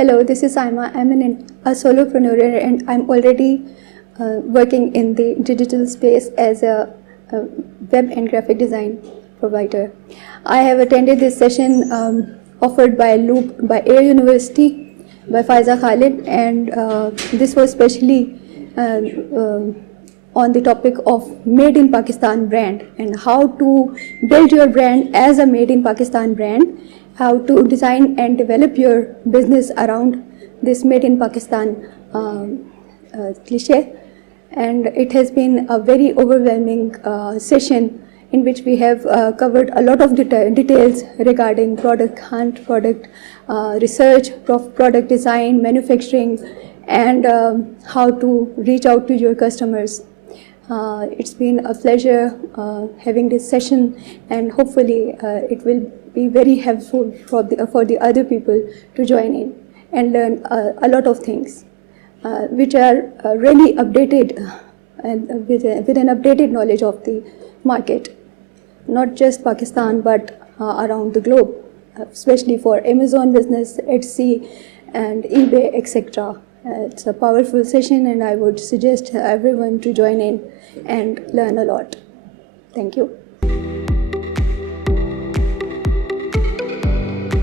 Hello, this is Saima. I'm a solopreneur and I'm already working in the digital space as a web and graphic design provider. I have attended this session offered by Loop by Air University by Faiza Khalid, and this was specially on the topic of Made in Pakistan brand and how to build your brand as a Made in Pakistan brand, how to design and develop your business around this Made in Pakistan cliche. And it has been a very overwhelming session in which we have covered a lot of details regarding product hunt, product research, product design, manufacturing, and how to reach out to your customers. It's been a pleasure having this session, and hopefully it will be very helpful for the other people to join in and learn a lot of things which are really updated and with an updated knowledge of the market, not just Pakistan but around the globe, especially for Amazon business, Etsy and eBay, etc. It's a powerful session, and I would suggest everyone to join in and learn a lot. Thank you.